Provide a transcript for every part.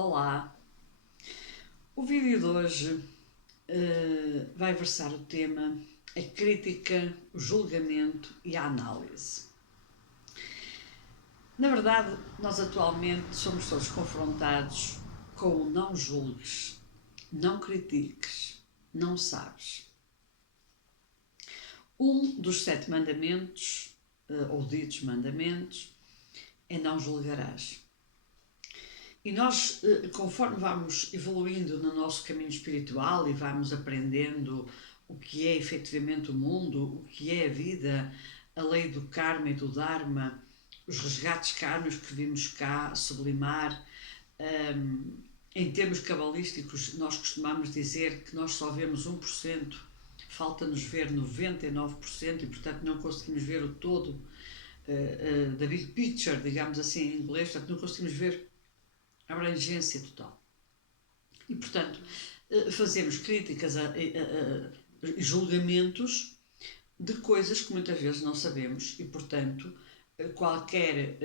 Olá, o vídeo de hoje vai versar o tema a crítica, o julgamento e a análise. Na verdade, nós atualmente somos todos confrontados com o não julgues, não critiques, não sabes. Um dos 7 mandamentos, ou ditos mandamentos, é não julgarás. E nós, conforme vamos evoluindo no nosso caminho espiritual e vamos aprendendo o que é efetivamente o mundo, o que é a vida, a lei do karma e do dharma, os resgates kármicos que vimos cá sublimar, em termos cabalísticos, nós costumamos dizer que nós só vemos 1%, falta-nos ver 99% e, portanto, não conseguimos ver o todo da big picture, digamos assim em inglês, portanto, não conseguimos ver a abrangência total. E, portanto, fazemos críticas e julgamentos de coisas que muitas vezes não sabemos e, portanto, qualquer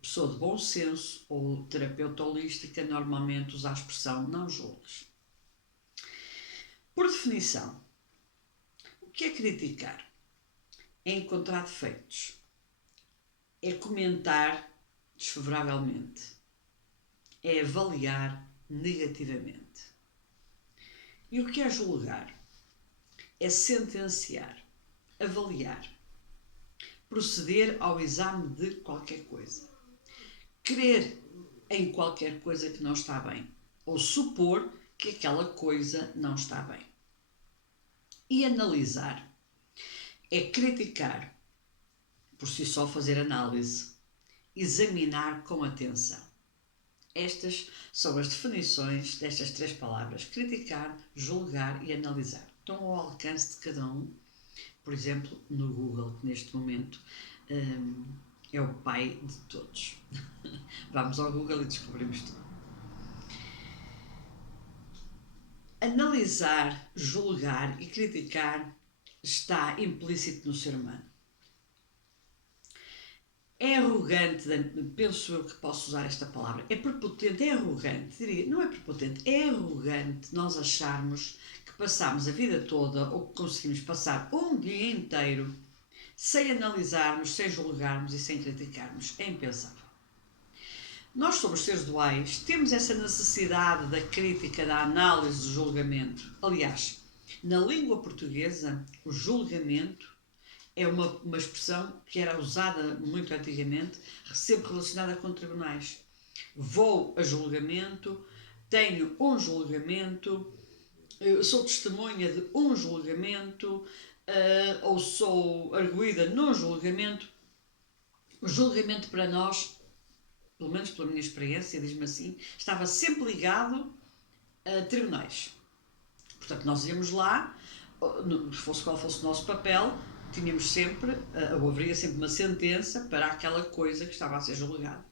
pessoa de bom senso ou terapeuta holística normalmente usa a expressão não julgues. Por definição, o que é criticar? É encontrar defeitos, é comentar desfavoravelmente, é avaliar negativamente. E o que é julgar? É sentenciar, avaliar, proceder ao exame de qualquer coisa, crer em qualquer coisa que não está bem ou supor que aquela coisa não está bem. E analisar é criticar, por si só fazer análise, examinar com atenção. Estas são as definições destas 3 palavras: criticar, julgar e analisar. Estão ao alcance de cada um, por exemplo, no Google, que neste momento é o pai de todos. Vamos ao Google e descobrimos tudo. Analisar, julgar e criticar está implícito no ser humano. É arrogante, penso eu que posso usar esta palavra, é prepotente, é arrogante, diria, não é prepotente, é arrogante nós acharmos que passamos a vida toda ou que conseguimos passar um dia inteiro sem analisarmos, sem julgarmos e sem criticarmos. É impensável. Nós somos seres duais, temos essa necessidade da crítica, da análise, do julgamento. Aliás, na língua portuguesa, o julgamento é uma expressão que era usada muito antigamente, sempre relacionada com tribunais. Vou a julgamento, tenho um julgamento, sou testemunha de um julgamento, ou sou arguída num julgamento. O julgamento para nós, pelo menos pela minha experiência, diz-me assim, estava sempre ligado a tribunais. Portanto, nós íamos lá, fosse qual fosse o nosso papel, tínhamos sempre, ou haveria sempre uma sentença para aquela coisa que estava a ser julgada.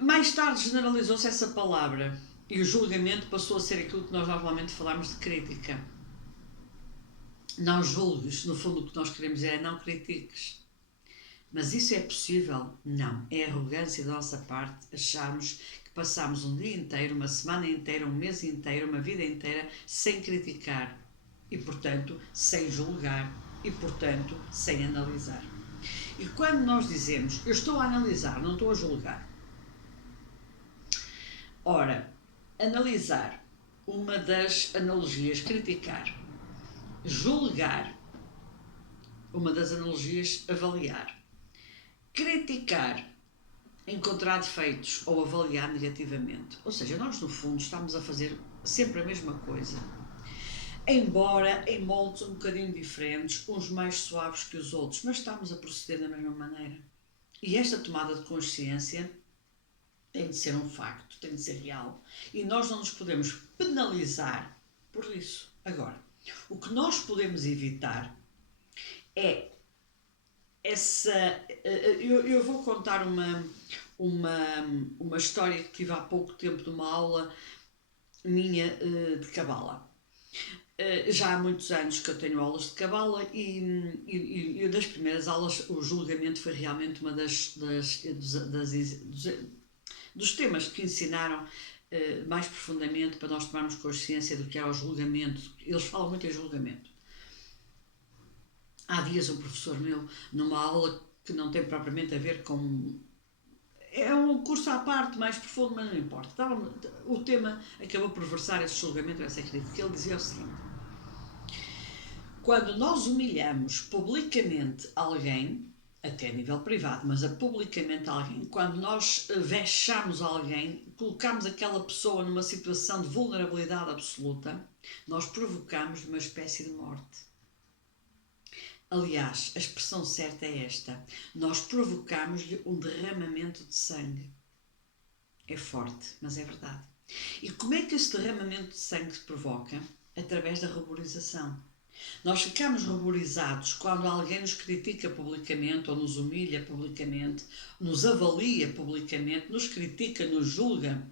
Mais tarde generalizou-se essa palavra e o julgamento passou a ser aquilo que nós normalmente falamos de crítica. Não julgues, no fundo o que nós queremos dizer é não critiques. Mas isso é possível? Não. É arrogância da nossa parte acharmos que passamos um dia inteiro, uma semana inteira, um mês inteiro, uma vida inteira sem criticar e, portanto, sem julgar e, portanto, sem analisar. E quando nós dizemos eu estou a analisar, não estou a julgar. Ora, analisar, uma das analogias, criticar. Julgar, uma das analogias, avaliar. Criticar, encontrar defeitos ou avaliar negativamente. Ou seja, nós no fundo estamos a fazer sempre a mesma coisa, embora em moldes um bocadinho diferentes, uns mais suaves que os outros, mas estamos a proceder da mesma maneira. E esta tomada de consciência tem de ser um facto, tem de ser real, e nós não nos podemos penalizar por isso. Agora, o que nós podemos evitar é essa... Eu vou contar uma história que tive há pouco tempo de uma aula minha de Cabala. Já há muitos anos que eu tenho aulas de Cabala e das primeiras aulas o julgamento foi realmente uma das dos temas que ensinaram mais profundamente para nós tomarmos consciência do que era o julgamento. Eles falam muito em julgamento. Há dias um professor meu, numa aula que não tem propriamente a ver com... É um curso à parte, mais profundo, mas não importa. O tema acabou por versar esse julgamento, essa crítica, que ele dizia o seguinte: quando nós humilhamos publicamente alguém, até a nível privado, mas publicamente alguém, quando nós vexamos alguém, colocamos aquela pessoa numa situação de vulnerabilidade absoluta, nós provocamos uma espécie de morte. Aliás, a expressão certa é esta: nós provocamos-lhe um derramamento de sangue. É forte, mas é verdade. E como é que esse derramamento de sangue se provoca? Através da ruborização. Nós ficamos ruborizados quando alguém nos critica publicamente, ou nos humilha publicamente, nos avalia publicamente, nos critica, nos julga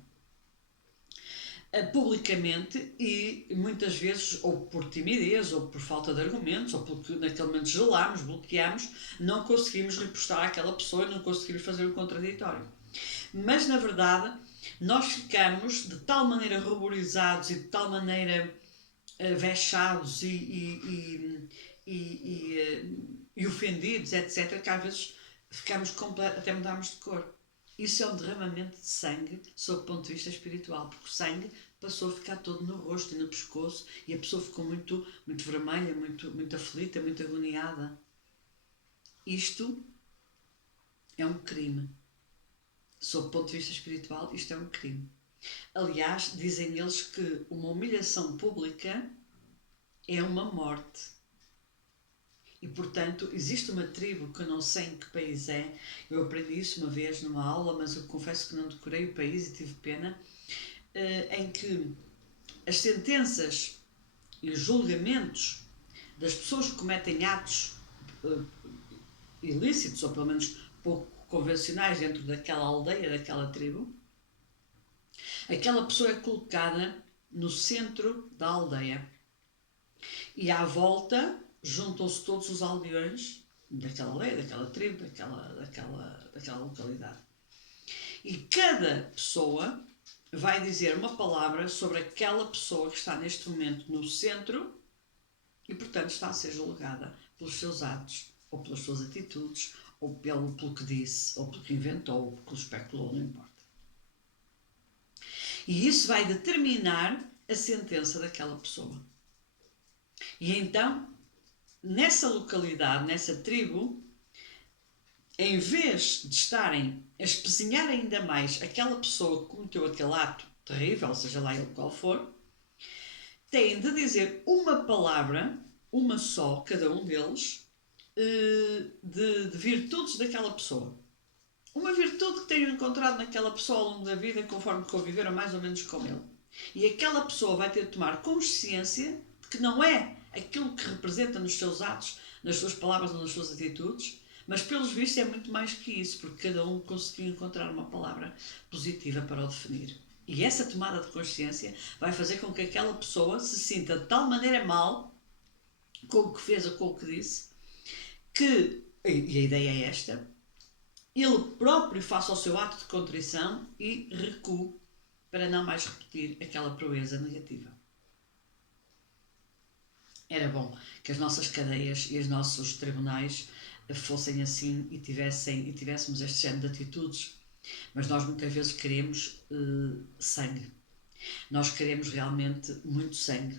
publicamente, e muitas vezes, ou por timidez, ou por falta de argumentos, ou porque naquele momento gelamos, bloqueamos, não conseguimos repostar àquela pessoa e não conseguimos fazer o contraditório. Mas, na verdade, nós ficamos de tal maneira ruborizados e de tal maneira vexados e ofendidos, etc., que às vezes ficamos até mudarmos de cor. Isso é um derramamento de sangue sob o ponto de vista espiritual, porque o sangue passou a ficar todo no rosto e no pescoço, e a pessoa ficou muito, muito vermelha, muito aflita, muito agoniada. Isto é um crime. Sob o ponto de vista espiritual, isto é um crime. Aliás, dizem eles que uma humilhação pública é uma morte. E, portanto, existe uma tribo, que eu não sei em que país é, eu aprendi isso uma vez numa aula, mas eu confesso que não decorei o país e tive pena, em que as sentenças e os julgamentos das pessoas que cometem atos ilícitos, ou pelo menos pouco convencionais dentro daquela aldeia, daquela tribo, aquela pessoa é colocada no centro da aldeia. E à volta juntam-se todos os aldeões daquela aldeia, daquela tribo, daquela localidade. E cada pessoa vai dizer uma palavra sobre aquela pessoa que está neste momento no centro e, portanto, está a ser julgada pelos seus atos, ou pelas suas atitudes, ou pelo que disse, ou pelo que inventou, ou pelo que especulou, não importa. E isso vai determinar a sentença daquela pessoa. E então, nessa localidade, nessa tribo, em vez de estarem a espezinhar ainda mais aquela pessoa que cometeu aquele ato terrível, seja lá ele qual for, têm de dizer uma palavra, uma só, cada um deles, de virtudes daquela pessoa. Uma virtude que tenham encontrado naquela pessoa ao longo da vida, conforme conviveram mais ou menos com ele. E aquela pessoa vai ter de tomar consciência de que não é aquilo que representa nos seus atos, nas suas palavras ou nas suas atitudes, mas pelos vistos é muito mais que isso, porque cada um conseguiu encontrar uma palavra positiva para o definir. E essa tomada de consciência vai fazer com que aquela pessoa se sinta de tal maneira mal com o que fez ou com o que disse, que, e a ideia é esta, ele próprio faça o seu ato de contrição e recue para não mais repetir aquela proeza negativa. Era bom que as nossas cadeias e os nossos tribunais fossem assim e tivéssemos este género de atitudes, mas nós muitas vezes queremos sangue. Nós queremos realmente muito sangue.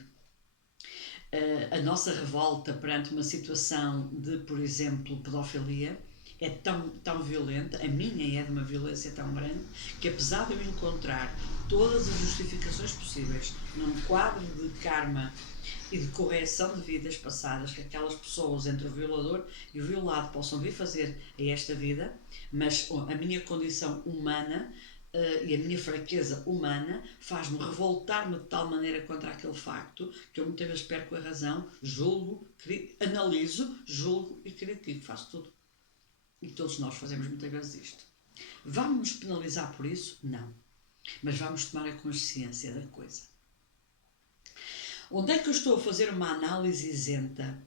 A nossa revolta perante uma situação de, por exemplo, pedofilia é tão violenta, a minha é de uma violência tão grande, que apesar de eu encontrar todas as justificações possíveis num quadro de karma e de correção de vidas passadas que aquelas pessoas entre o violador e o violado possam vir fazer a esta vida, mas a minha condição humana e a minha fraqueza humana faz-me revoltar-me de tal maneira contra aquele facto que eu muitas vezes perco a razão, julgo, analiso, julgo e critico, faço tudo. E todos nós fazemos muitas vezes isto. Vamos nos penalizar por isso? Não. Mas vamos tomar a consciência da coisa. Onde é que eu estou a fazer uma análise isenta?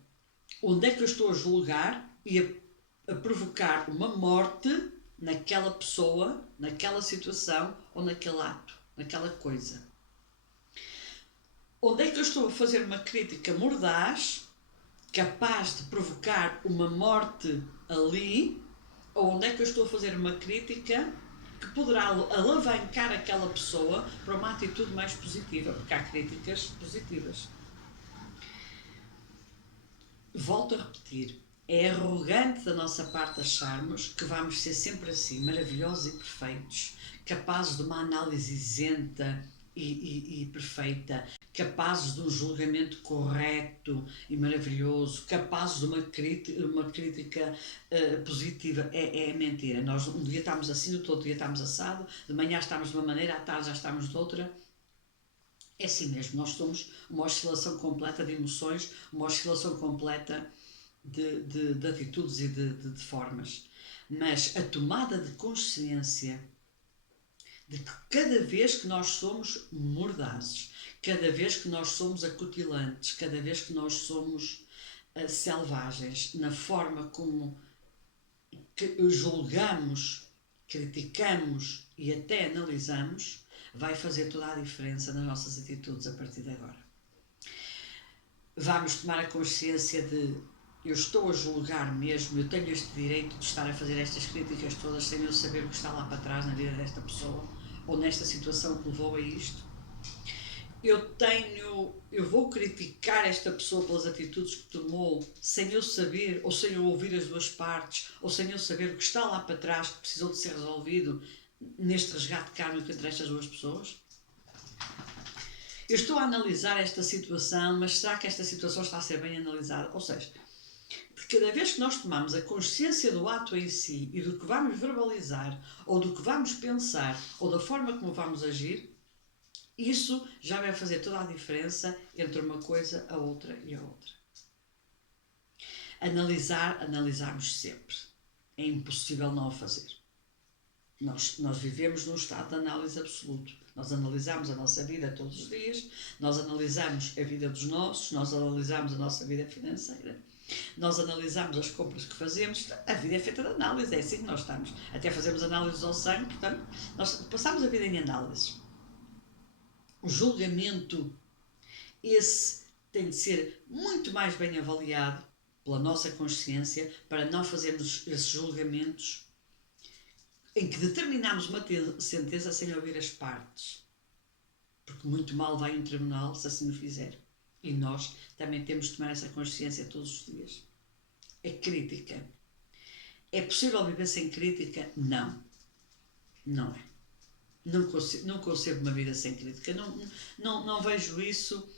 Onde é que eu estou a julgar e a provocar uma morte naquela pessoa, naquela situação ou naquele ato, naquela coisa. Onde é que eu estou a fazer uma crítica mordaz, capaz de provocar uma morte ali, ou onde é que eu estou a fazer uma crítica que poderá alavancar aquela pessoa para uma atitude mais positiva, porque há críticas positivas. Volto a repetir, é arrogante da nossa parte acharmos que vamos ser sempre assim, maravilhosos e perfeitos, capazes de uma análise isenta e perfeita, capazes de um julgamento correto e maravilhoso, capazes de uma crítica positiva. É mentira. Nós um dia estamos assim, no outro dia estamos assado, de manhã estamos de uma maneira, à tarde já estamos de outra. É assim mesmo, nós somos uma oscilação completa de emoções, uma oscilação completa de atitudes e de formas. Mas a tomada de consciência de que cada vez que nós somos mordazes, cada vez que nós somos acutilantes, cada vez que nós somos selvagens, na forma como julgamos, criticamos e até analisamos, vai fazer toda a diferença nas nossas atitudes a partir de agora. Vamos tomar a consciência de eu estou a julgar mesmo, eu tenho este direito de estar a fazer estas críticas todas sem eu saber o que está lá para trás na vida desta pessoa ou nesta situação que levou a isto. Eu vou criticar esta pessoa pelas atitudes que tomou sem eu saber, ou sem eu ouvir as duas partes, ou sem eu saber o que está lá para trás que precisou de ser resolvido neste resgate kármico entre estas duas pessoas. Eu estou a analisar esta situação, mas será que esta situação está a ser bem analisada? Ou seja, cada vez que nós tomamos a consciência do ato em si e do que vamos verbalizar, ou do que vamos pensar, ou da forma como vamos agir, isso já vai fazer toda a diferença entre uma coisa, a outra e a outra. Analisarmos sempre. É impossível não o fazer. Nós vivemos num estado de análise absoluto. Nós analisamos a nossa vida todos os dias, nós analisamos a vida dos nossos, nós analisamos a nossa vida financeira, nós analisamos as compras que fazemos. A vida é feita de análise, é assim que nós estamos. Até fazemos análises ao sangue, portanto, nós passamos a vida em análises. O julgamento, esse tem de ser muito mais bem avaliado pela nossa consciência para não fazermos esses julgamentos em que determinamos uma sentença sem ouvir as partes. Porque muito mal vai um tribunal se assim o fizer. E nós também temos de tomar essa consciência todos os dias. É crítica. É possível viver sem crítica? Não. Não é. Não concebo uma vida sem crítica. Não vejo isso.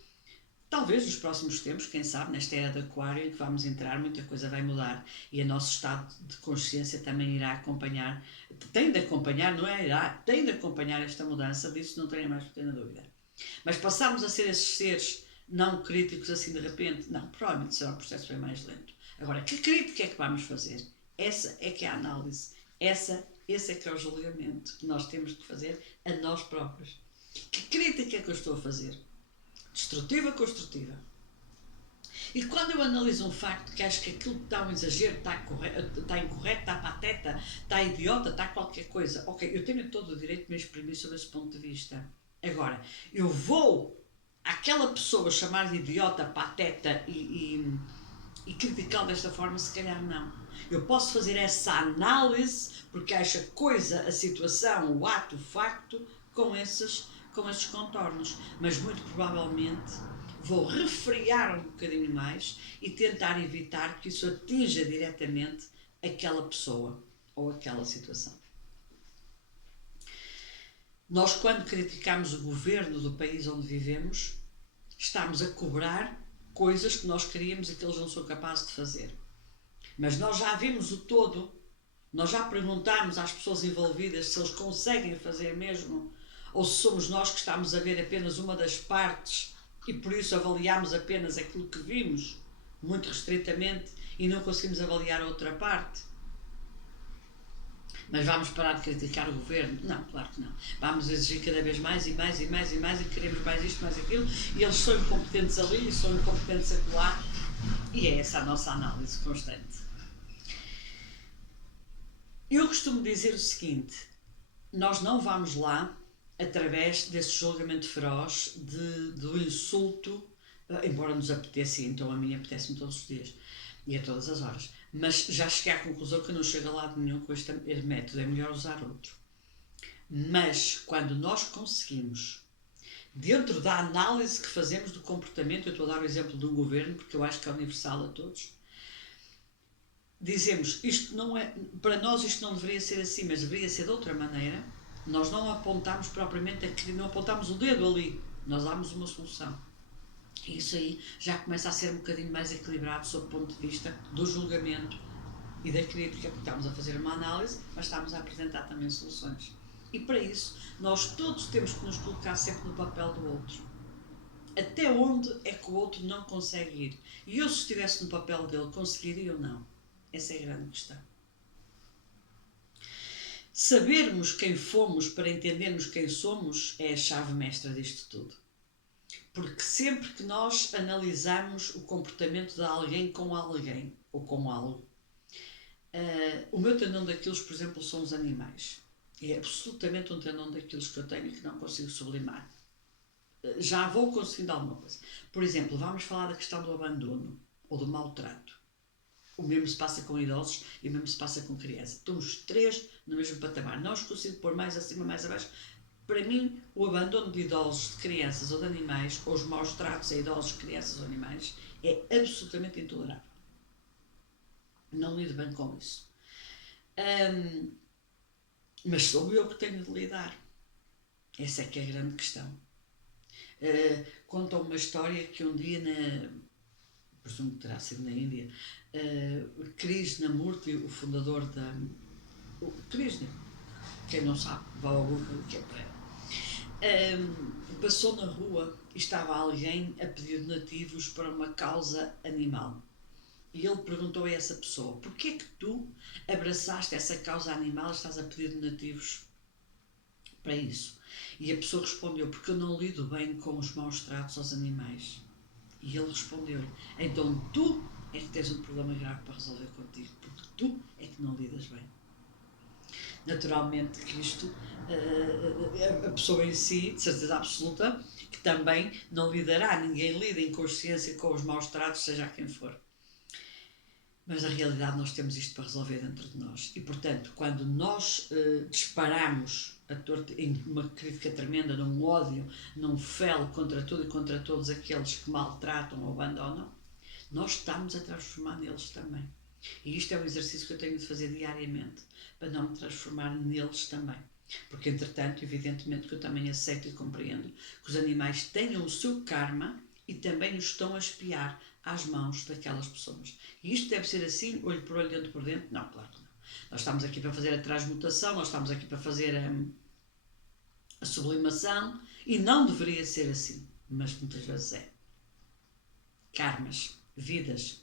Talvez nos próximos tempos, quem sabe, nesta era de aquário em que vamos entrar, muita coisa vai mudar e o nosso estado de consciência também irá acompanhar, tem de acompanhar, não é irá, tem de acompanhar esta mudança, disso não tenho mais pequena dúvida. Mas passarmos a ser esses seres não críticos assim de repente, não, provavelmente será um processo bem mais lento. Agora, que crítica é que vamos fazer? Essa é que é a análise, esse é que é o julgamento que nós temos de fazer a nós próprios. Que crítica é que eu estou a fazer? Destrutiva ou construtiva? E quando eu analiso um facto que acho que aquilo está um exagero, está incorreto, está pateta, está idiota, está qualquer coisa, ok, eu tenho todo o direito de me exprimir sobre esse ponto de vista. Agora, eu vou àquela pessoa chamar de idiota, pateta e criticá-lo desta forma? Se calhar não. Eu posso fazer essa análise porque acho a coisa, a situação, o ato, o facto com esses contornos, mas muito provavelmente vou refriar um bocadinho mais e tentar evitar que isso atinja diretamente aquela pessoa ou aquela situação. Nós, quando criticamos o governo do país onde vivemos, estamos a cobrar coisas que nós queríamos e que eles não são capazes de fazer. Mas nós já vimos o todo, nós já perguntámos às pessoas envolvidas se eles conseguem fazer mesmo, ou se somos nós que estamos a ver apenas uma das partes e por isso avaliamos apenas aquilo que vimos, muito restritamente, e não conseguimos avaliar a outra parte. Mas vamos parar de criticar o governo? Não, claro que não. Vamos exigir cada vez mais e mais e mais e mais e queremos mais isto, mais aquilo, e eles são incompetentes ali e são incompetentes acolá, e é essa a nossa análise constante. Eu costumo dizer o seguinte: nós não vamos lá através desse julgamento feroz, do insulto, embora nos apeteça, então a mim apetece-me todos os dias e a todas as horas. Mas já cheguei à conclusão que eu não chego a lado nenhum com este método, é melhor usar outro. Mas quando nós conseguimos, dentro da análise que fazemos do comportamento, eu estou a dar o exemplo de um governo, porque eu acho que é universal a todos, dizemos, isto não é, para nós isto não deveria ser assim, mas deveria ser de outra maneira, nós não apontamos propriamente, não apontamos o dedo ali, nós damos uma solução. E isso aí já começa a ser um bocadinho mais equilibrado sob o ponto de vista do julgamento e da crítica, porque estamos a fazer uma análise, mas estamos a apresentar também soluções. E para isso, nós todos temos que nos colocar sempre no papel do outro. Até onde é que o outro não consegue ir? E eu, se estivesse no papel dele, conseguiria ou não? Essa é a grande questão. Sabermos quem fomos para entendermos quem somos é a chave mestra disto tudo. Porque sempre que nós analisamos o comportamento de alguém com alguém, ou com algo, o meu tendão daqueles, por exemplo, são os animais. É absolutamente um tendão daqueles que eu tenho e que não consigo sublimar. Já vou conseguindo alguma coisa. Por exemplo, vamos falar da questão do abandono ou do maltrato. O mesmo se passa com idosos e o mesmo se passa com crianças. Estão os três no mesmo patamar. Não os consigo pôr mais acima, mais abaixo. Para mim, o abandono de idosos, de crianças ou de animais, ou os maus tratos a idosos, crianças ou animais, é absolutamente intolerável. Não lido bem com isso. Mas sou eu que tenho de lidar. Essa é que é a grande questão. Contam uma história que um dia, presumo que terá sido na Índia, Krishnamurti, o fundador da... Krishna, quem não sabe, vá ao Google, que é para passou na rua e estava alguém a pedir donativos para uma causa animal. E ele perguntou a essa pessoa: porquê é que tu abraçaste essa causa animal e estás a pedir donativos para isso? E a pessoa respondeu: porque eu não lido bem com os maus tratos aos animais. E ele respondeu-lhe: então tu é que tens um problema grave para resolver contigo, porque tu é que não lidas bem. Naturalmente que isto, a pessoa em si, de certeza absoluta, que também não lidará, ninguém lida em consciência com os maus tratos, seja quem for. Mas na realidade nós temos isto para resolver dentro de nós. E portanto, quando nós disparamos em uma crítica tremenda, num ódio, num fel contra tudo e contra todos aqueles que maltratam ou abandonam, nós estamos a transformar neles também. E isto é um exercício que eu tenho de fazer diariamente, para não me transformar neles também. Porque, entretanto, evidentemente que eu também aceito e compreendo que os animais tenham o seu karma e também o estão a espiar às mãos daquelas pessoas. E isto deve ser assim, olho por olho, dentro por dentro? Não, claro que não. Nós estamos aqui para fazer a transmutação, nós estamos aqui para fazer a sublimação e não deveria ser assim, mas muitas vezes é. Karmas, vidas,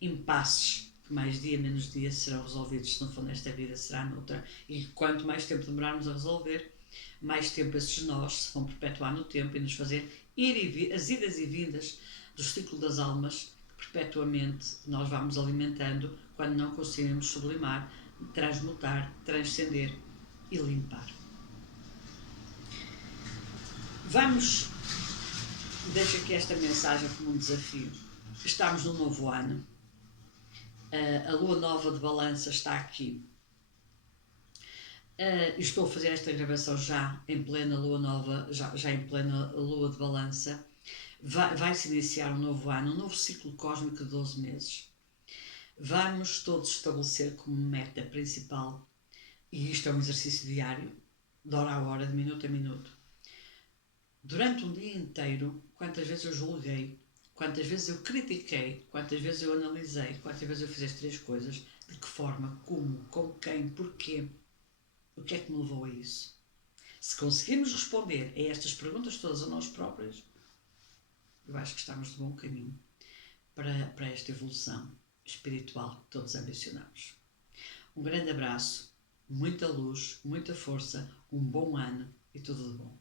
impasses, que mais dia menos dia serão resolvidos, se não for nesta vida será noutra, e quanto mais tempo demorarmos a resolver, mais tempo esses nós se vão perpetuar no tempo e nos fazer ir e vir, as idas e vindas do ciclo das almas, que perpetuamente nós vamos alimentando quando não conseguimos sublimar, transmutar, transcender e limpar. Vamos, deixo aqui esta mensagem como um desafio. Estamos num novo ano. A lua nova de Balança está aqui. Estou a fazer esta gravação já em plena lua nova, já em plena lua de Balança. Vai-se iniciar um novo ano, um novo ciclo cósmico de 12 meses. Vamos todos estabelecer como meta principal, e isto é um exercício diário, de hora a hora, de minuto a minuto. Durante um dia inteiro, quantas vezes eu julguei, quantas vezes eu critiquei, quantas vezes eu analisei, quantas vezes eu fiz as três coisas, de que forma, como, com quem, porquê, o que é que me levou a isso? Se conseguirmos responder a estas perguntas todas a nós próprios, eu acho que estamos de bom caminho para esta evolução espiritual que todos ambicionamos. Um grande abraço, muita luz, muita força, um bom ano e tudo de bom.